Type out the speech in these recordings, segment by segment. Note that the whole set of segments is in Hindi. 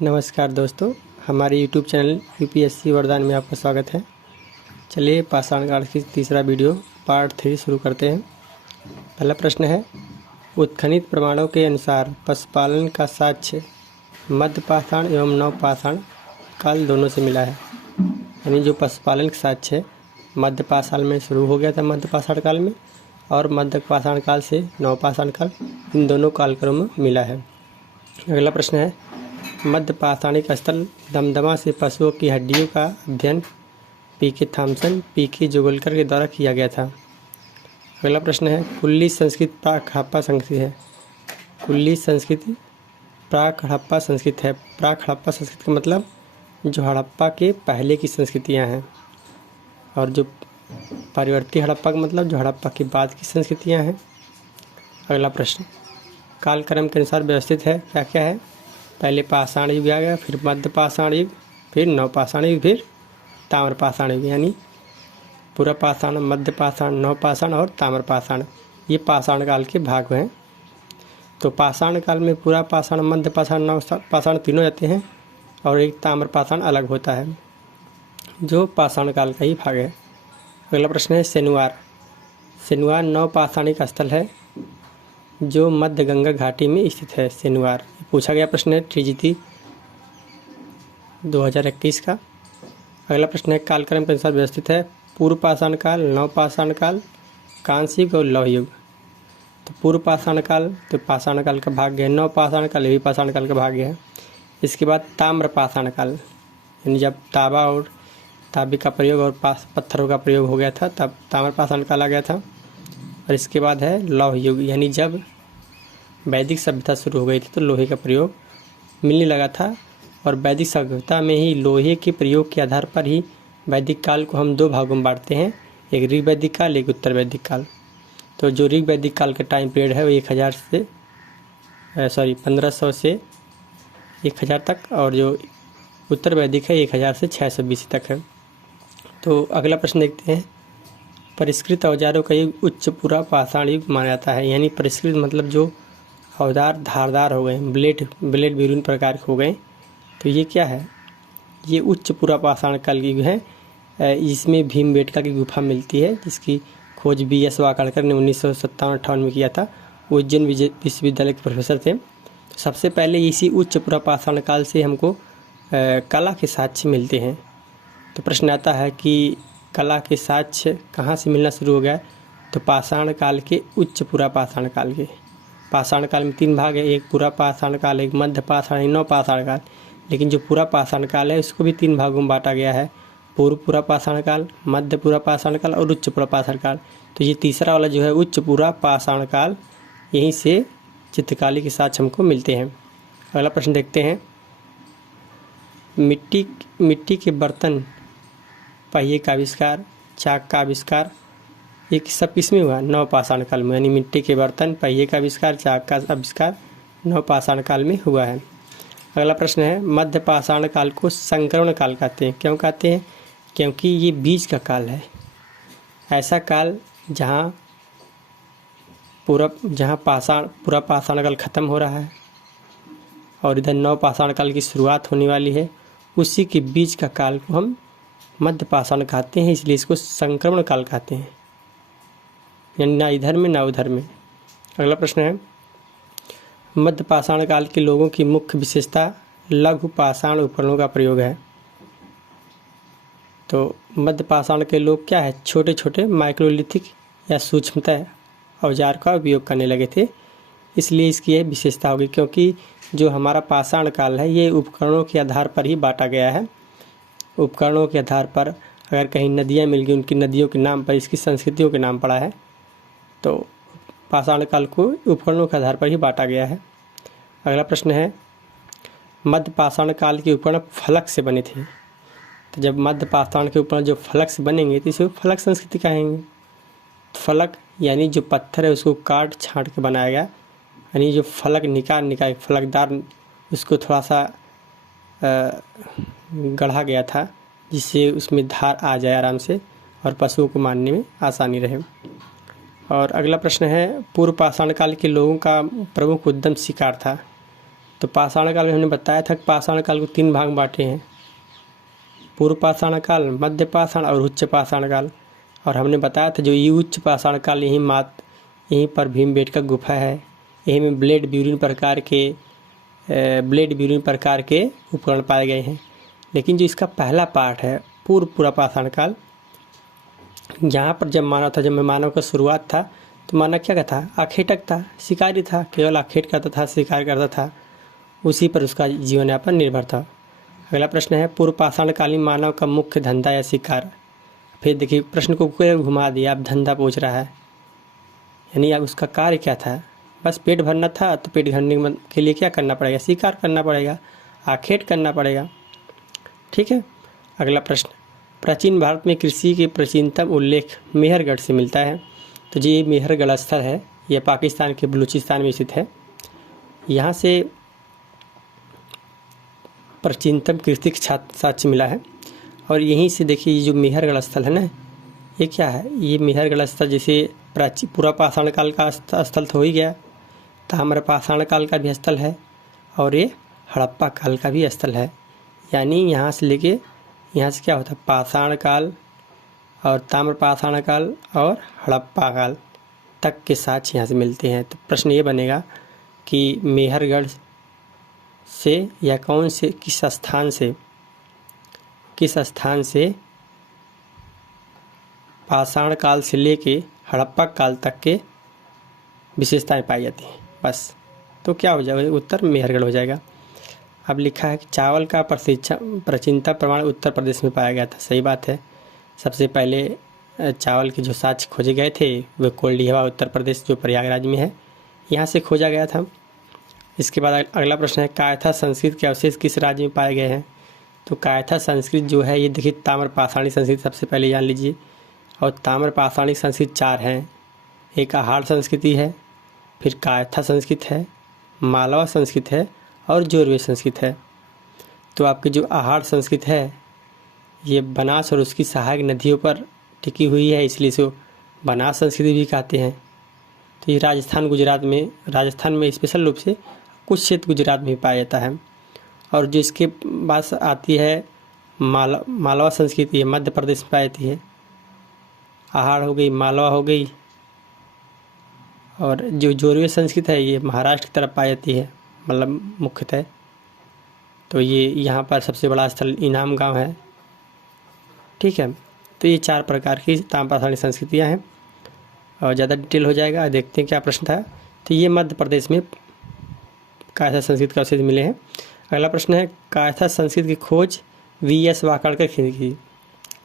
नमस्कार दोस्तों, हमारे YouTube चैनल यूपीएससी वरदान में आपका स्वागत है। चलिए पाषाण काल की तीसरा वीडियो पार्ट 3 शुरू करते हैं। पहला प्रश्न है, उत्खनित प्रमाणों के अनुसार पशुपालन का साक्ष्य मध्य पाषाण एवं नवपाषाण काल दोनों से मिला है। यानी जो पशुपालन का साक्ष्य है मध्य पाषाण में शुरू हो गया था, मध्य पाषाण काल में, और मध्य पाषाण काल से नवपाषाण काल, इन दोनों कालक्रमों में मिला है। अगला प्रश्न है, मध्य पाषाणिक स्थल दमदमा से पशुओं की हड्डियों का अध्ययन पीके थॉमसन, पीके जोगलकर के द्वारा किया गया था। अगला प्रश्न है, कुल्ली संस्कृत प्राक हड़प्पा संस्कृति है। कुल्ली संस्कृति प्राक हड़प्पा संस्कृत है। प्राक हड़प्पा संस्कृत का मतलब जो हड़प्पा के पहले की संस्कृतियां हैं, और जो परिवर्ती हड़प्पा का मतलब जो हड़प्पा के बाद की संस्कृतियां हैं। अगला प्रश्न, कालक्रम के अनुसार व्यवस्थित है, क्या क्या है? पहले पाषाण युग आ गया, फिर मध्य पाषाण युग, फिर नवपाषाण युग, फिर ताम्रपाषाण युग। यानी पूरा पाषाण, मध्य पाषाण, नवपाषाण और ताम्रपाषाण, ये पाषाण काल के भाग हैं। तो पाषाण काल में पूरा पाषाण, मध्य पाषाण, नवपाषाण तीनों जाते हैं, और एक ताम्रपाषाण अलग होता है जो पाषाण काल का ही भाग है। अगला प्रश्न है, सेनुआर। सेनुआर नवपाषाणिक स्थल है जो मध्य गंगा घाटी में स्थित है। सेनुआर पूछा गया प्रश्न है TGT 2021 का। अगला प्रश्न है, कालक्रम के अनुसार व्यवस्थित है, पूर्व पाषाण काल, नवपाषाण काल, कांस्य युग और लौह युग। तो पूर्व पाषाण काल तो पाषाण काल का भाग है, नवपाषाण काल ये भी पाषाण काल का भाग है। इसके बाद ताम्रपाषाण काल, यानी जब तांबा और तांबे का प्रयोग और पत्थरों का प्रयोग हो गया था तब ताम्रपाषाण काल आ गया था। और इसके बाद है लौह युग, यानी जब वैदिक सभ्यता शुरू हो गई थी तो लोहे का प्रयोग मिलने लगा था, और वैदिक सभ्यता में ही लोहे के प्रयोग के आधार पर ही वैदिक काल को हम दो भागों में बांटते हैं, एक ऋग वैदिक काल, एक उत्तर वैदिक काल। तो जो ऋग वैदिक काल का टाइम पीरियड है वो 1500 से 1000 तक, और जो उत्तर वैदिक है 1000 से 600 BC तक है। तो अगला प्रश्न देखते हैं, परिष्कृत औजारों का युग उच्च पूरा पाषाण युग माना जाता है। यानी परिष्कृत मतलब जो औजार धारदार हो गए, ब्लेड विभिन्न प्रकार के हो गए, तो ये क्या है? ये उच्च पूरा पाषाण काल की युग है। इसमें भीमबेटका की गुफा मिलती है जिसकी खोज BS वाकाड़कर ने 1957-58 में किया था। उज्जैन विश्वविद्यालय के प्रोफेसर थे। तो सबसे पहले इसी उच्च पूरा पाषाण काल से हमको कला के साक्ष्य मिलते हैं। तो प्रश्न आता है कि कला के साक्ष्य कहाँ से मिलना शुरू हो गया? तो पाषाण काल के उच्च पूरा पाषाण काल के। पाषाण काल में 3 भाग है, एक पूरा पाषाण काल, एक मध्य पाषाण, एक नवपाषाण काल। लेकिन जो पूरा पाषाण काल है उसको भी 3 भागों में बांटा गया है, पूर्व पूरा पाषाण काल, मध्य पूरा पाषाण काल और उच्च पूरा पाषाण काल। तो ये तीसरा वाला जो है उच्च पूरा पाषाण काल, यहीं से चित्रकारी के साक्ष्य हमको मिलते हैं। अगला प्रश्न देखते हैं, मिट्टी के बर्तन, पहिए का आविष्कार, चाक का आविष्कार, ये सब किसमें हुआ? नवपाषाण काल में। यानी मिट्टी के बर्तन, पहिए का आविष्कार, चाक का आविष्कार नवपाषाण काल में हुआ है। अगला प्रश्न है, मध्य पाषाण काल को संक्रमण काल कहते हैं। क्यों कहते हैं? क्योंकि ये बीज का काल है। ऐसा काल जहाँ पूरा पाषाण काल खत्म हो रहा है और इधर नवपाषाण काल की शुरुआत होने वाली है, उसी के बीच का काल को हम मध्य पाषाण कहते हैं, इसलिए इसको संक्रमण काल कहते हैं। यानी ना इधर में ना उधर में। अगला प्रश्न है, मध्य पाषाण काल के लोगों की मुख्य विशेषता लघु पाषाण उपकरणों का प्रयोग है। तो मध्य पाषाण के लोग क्या है? छोटे छोटे माइक्रोलिथिक या सूक्ष्मतः औजार का उपयोग करने लगे थे, इसलिए इसकी यह विशेषता होगी। क्योंकि जो हमारा पाषाण काल है ये उपकरणों के आधार पर ही बांटा गया है। उपकरणों के आधार पर अगर कहीं नदियाँ मिल गई, उनकी नदियों के नाम पर इसकी संस्कृतियों के नाम पड़ा है। तो पाषाण काल को उपकरणों के आधार पर ही बांटा गया है। अगला प्रश्न है, मध्य पाषाण काल के उपकरण फलक से बने थे। तो जब मध्य पाषाण के उपकरण जो फलक से बनेंगे तो इसे फलक संस्कृति कहेंगे। फलक यानी जो पत्थर है उसको काट छाँट के बनाया गया, यानी जो फलक निकाल फलकदार उसको थोड़ा सा गढ़ा गया था जिससे उसमें धार आ जाए आराम से और पशुओं को मारने में आसानी रहे। और अगला प्रश्न है, पूर्व पाषाण काल के लोगों का प्रमुख उद्यम शिकार था। तो पाषाण काल में हमने बताया था कि पाषाण काल को 3 भाग बांटे हैं, पूर्व पाषाण काल, मध्य पाषाण और उच्च पाषाण काल। और हमने बताया था जो ये उच्च पाषाण काल यहीं पर भीमबेटका गुफा है, यहीं में ब्लेड ब्यूरिन प्रकार के उपकरण पाए गए हैं। लेकिन जो इसका पहला पार्ट है पूरा पाषाण काल, यहाँ पर जब मानव का शुरुआत था तो मानव क्या था, आखेटक था, शिकारी था, केवल आखेट करता था, शिकार करता था, उसी पर उसका जीवन यापन निर्भर था। अगला प्रश्न है पूर्व पाषाण कालीन मानव का मुख्य धंधा या शिकार। फिर देखिए प्रश्न को घुमा दिया, अब धंधा पूछ रहा है, यानी अब उसका कार्य क्या था, बस पेट भरना था, तो पेट भरने के लिए क्या करना पड़ेगा, शिकार करना पड़ेगा, आखेट करना पड़ेगा। ठीक है। अगला प्रश्न, प्राचीन भारत में कृषि के प्राचीनतम उल्लेख मेहरगढ़ से मिलता है। तो ये मेहरगढ़ स्थल है, यह पाकिस्तान के बलूचिस्तान में स्थित है। यहाँ से प्राचीनतम कृषि साक्ष्य मिला है। और यहीं से देखिए ये जो मेहरगढ़ स्थल है ना, ये क्या है, ये मेहरगढ़ स्थल जैसे पूरा पाषाण काल का स्थल तो हो ही गया, ताम्र पाषाण काल का भी स्थल है और ये हड़प्पा काल का भी स्थल है। यानी यहाँ से क्या होता है, पाषाण काल और ताम्र पाषाण काल और हड़प्पा काल तक के साक्ष्य यहाँ से मिलते हैं। तो प्रश्न ये बनेगा कि मेहरगढ़ से या किस स्थान से पाषाण काल से लेके हड़प्पा काल तक के विशेषताएं पाई जाती हैं। बस तो क्या हो जाएगा, उत्तर मेहरगढ़ हो जाएगा। अब लिखा है कि चावल का प्राचीनतम प्रमाण उत्तर प्रदेश में पाया गया था। सही बात है, सबसे पहले चावल के जो साक्ष्य खोजे गए थे वे कोल्डिहवा उत्तर प्रदेश जो प्रयागराज में है, यहाँ से खोजा गया था। इसके बाद अगला प्रश्न है कायथा संस्कृत के अवशेष किस राज्य में पाए गए हैं। तो कायथा संस्कृत जो है ये देखिए ताम्र पाषाणी संस्कृत सबसे पहले जान लीजिए, और ताम्र पाषाणी संस्कृत 4 हैं, एक आहार संस्कृति है, फिर कायथा संस्कृत है, मालवा संस्कृत है और जोरवे संस्कृत है। तो आपकी जो आहार संस्कृत है ये बनास और उसकी सहायक नदियों पर टिकी हुई है, इसलिए इसे बनास संस्कृति भी कहते हैं। तो ये राजस्थान में स्पेशल रूप से कुछ क्षेत्र गुजरात में पाया जाता है। और जो इसके बाद आती है मालवा संस्कृति, मध्य प्रदेश में पाई जाती है। आहार हो गई, मालवा हो गई, और जो जोरवे संस्कृत है ये महाराष्ट्र की तरफ पाई जाती है, मतलब मुख्यतः। तो ये यहाँ पर सबसे बड़ा स्थल इनाम गांव है। ठीक है, तो ये 4 प्रकार की ताम्र पाषाणी संस्कृतियाँ हैं और ज़्यादा डिटेल हो जाएगा। देखते हैं क्या प्रश्न था। तो ये मध्य प्रदेश में कायथा संस्कृत का अवशेष मिले हैं। अगला प्रश्न है कायथा संस्कृत की खोज V.S. वाकाड़कर की।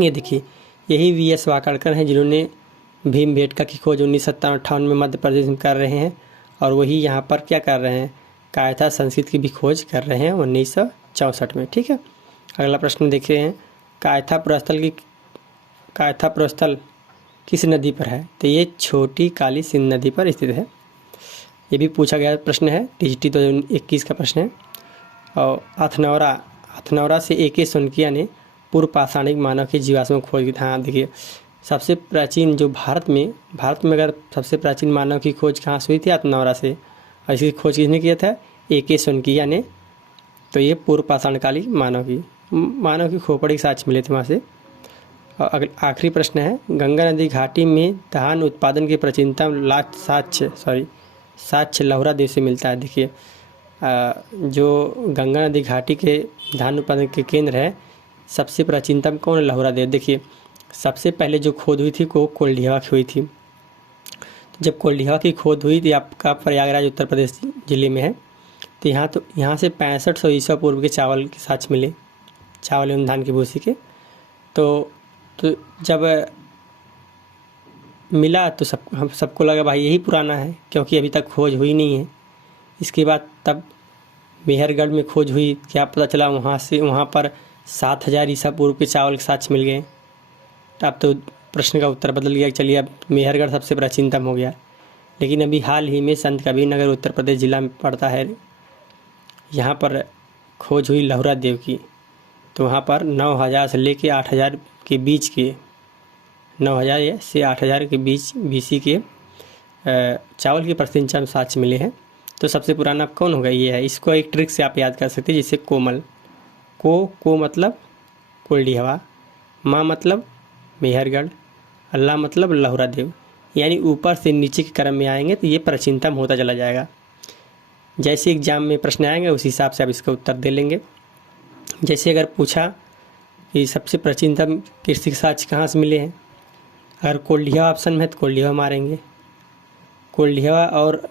ये देखिए यही V.S. वाकाड़कर हैं जिन्होंने भीमबेटका की खोज 1957-58 में मध्य प्रदेश में कर रहे हैं, और वही यहाँ पर क्या कर रहे हैं, कायथा संस्कृत की भी खोज कर रहे हैं 1964 में। ठीक है। अगला प्रश्न देखते हैं कायथा पुरस्थल किस नदी पर है। तो ये छोटी काली सिंध नदी पर स्थित है। ये भी पूछा गया प्रश्न है, TGT 2021 का प्रश्न है। और हथनौरा से A.K. सोनकिया ने पूर्व पाषाणिक मानव की जीवाश्म खोज की। हाँ देखिए सबसे प्राचीन जो भारत में अगर सबसे प्राचीन मानव की खोज कहाँ से हुई थी, हथनौरा से। और इसकी खोज किसने किया था, A.K. सोनकिया ने। तो ये पूर्व पाषाणकालीन मानव की खोपड़ी साक्ष्य मिले थे वहाँ से। और आखिरी प्रश्न है गंगा नदी घाटी में धान उत्पादन के प्राचीनतम साक्ष्य लहुरा देव से मिलता है। देखिए जो गंगा नदी घाटी के धान उत्पादन के केंद्र है, सबसे प्राचीनतम कौन है, लहुरा देव। देखिए सबसे पहले जो खोद हुई थी वो कोल्डिहवा की हुई थी। तो जब कोल्डिहवा की खोद हुई थी, आपका प्रयागराज उत्तर प्रदेश जिले में है, तो यहाँ से 6500 ईसा पूर्व के चावल के साक्ष्य मिले, चावल एवं धान की भूसी के। तो जब मिला तो हम सबको लगा भाई यही पुराना है, क्योंकि अभी तक खोज हुई नहीं है। इसके बाद तब मेहरगढ़ में खोज हुई, क्या पता चला वहाँ पर 7000 ईसा पूर्व के चावल के साक्ष्य मिल गए। अब तो प्रश्न का उत्तर बदल गया, चलिए अब मेहरगढ़ सबसे प्राचीनतम हो गया। लेकिन अभी हाल ही में संत कबीरनगर उत्तर प्रदेश जिला में पड़ता है, यहाँ पर खोज हुई लहुरा देव की। तो वहाँ पर 9000 से लेके 8000 के बीच के 9000 से 8000 के बीच BC के चावल के प्राचीनतम साक्ष्य मिले हैं। तो सबसे पुराना कौन होगा, ये है। इसको एक ट्रिक से आप याद कर सकते हैं, जैसे कोमल, को मतलब कोल्डी हवा, माँ मतलब मेहरगढ़, अल्लाह मतलब लहुरा देव। यानी ऊपर से नीचे के क्रम में आएंगे तो ये प्राचीनतम होता चला जाएगा। जैसे एग्जाम में प्रश्न आएंगे उस हिसाब से आप इसका उत्तर दे लेंगे। जैसे अगर पूछा कि सबसे प्राचीनतम कृषि साक्ष्य कहाँ से मिले हैं, अगर कोल्डिया ऑप्शन में है तो कोल्डिया मारेंगे। कोल्डिया और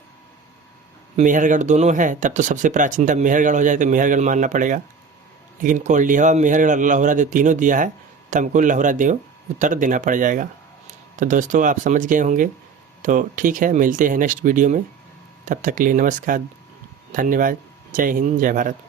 मेहरगढ़ दोनों है तब तो सबसे प्राचीनतम मेहरगढ़ हो जाए तो मेहरगढ़ मानना पड़ेगा। लेकिन कोल्डिया, मेहरगढ़ और लहुरा देव तीनों दिया है तो हमको लहुरा देव उत्तर देना पड़ जाएगा। तो दोस्तों आप समझ गए होंगे। तो ठीक है, मिलते हैं नेक्स्ट वीडियो में। तब तक के लिए नमस्कार, धन्यवाद, जय हिंद, जय भारत।